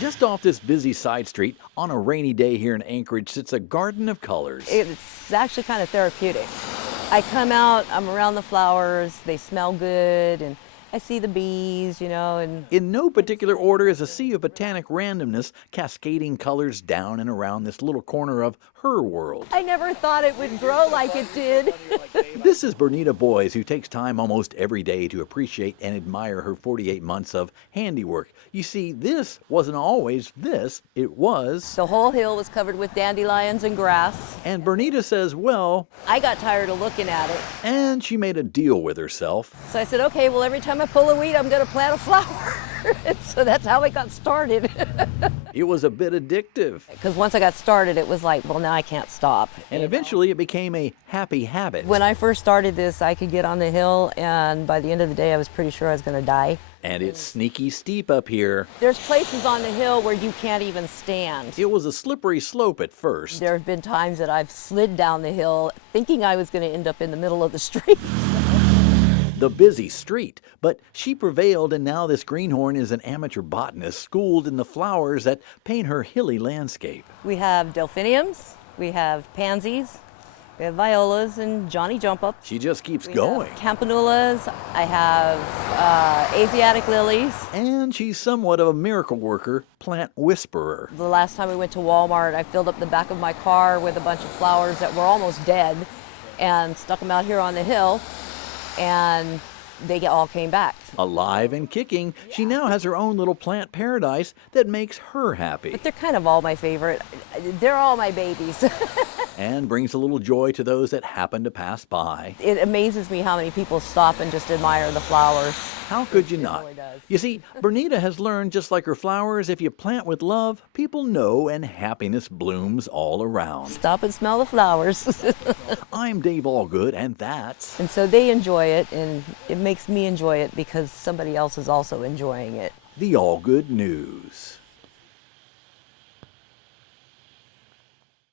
Just off this busy side street, on a rainy day here in Anchorage, sits a garden of colors. It's actually kind of therapeutic. I come out, I'm around the flowers, they smell good, and I see the bees, and In no particular order is a sea of botanic randomness cascading colors down and around this little corner of her world. I never thought it would grow like it did. This is Bernita Boyse, who takes time almost every day to appreciate and admire her 48 months of handiwork. You see, this wasn't always this, it was. The whole hill was covered with dandelions and grass. And Bernita says, well, I got tired of looking at it. and she made a deal with herself. So I said, okay, well, every time I pull a weed, I'm going to plant a flower. So that's how it got started. It was a bit addictive. Because once I got started, it was like, well, now I can't stop. And eventually it became a happy habit. When I first started this, I could get on the hill, and by the end of the day, I was pretty sure I was going to die. And it's sneaky steep up here. There's places on the hill where you can't even stand. It was a slippery slope at first. There have been times that I've slid down the hill thinking I was going to end up in the middle of the street. The busy street. But she prevailed, and now this greenhorn is an amateur botanist schooled in the flowers that paint her hilly landscape. We have delphiniums, we have pansies, we have violas and Johnny jump up. She just keeps We going. have campanulas, I have Asiatic lilies. And she's somewhat of a miracle worker, plant whisperer. The last time we went to Walmart, I filled up the back of my car with a bunch of flowers that were almost dead and stuck them out here on the hill, and they all came back. Alive and kicking, she now has her own little plant paradise that makes her happy But they're kind of all my favorite. They're all my babies. and brings a little joy to those that happen to pass by. It amazes me how many people stop and just admire the flowers. How could you not? really does. You see, Bernita has learned, just like her flowers, if you plant with love, people know and happiness blooms all around. Stop and smell the flowers. I'm Dave Allgood, and that's... And so they enjoy it, and it makes me enjoy it because somebody else is also enjoying it. the Allgood News.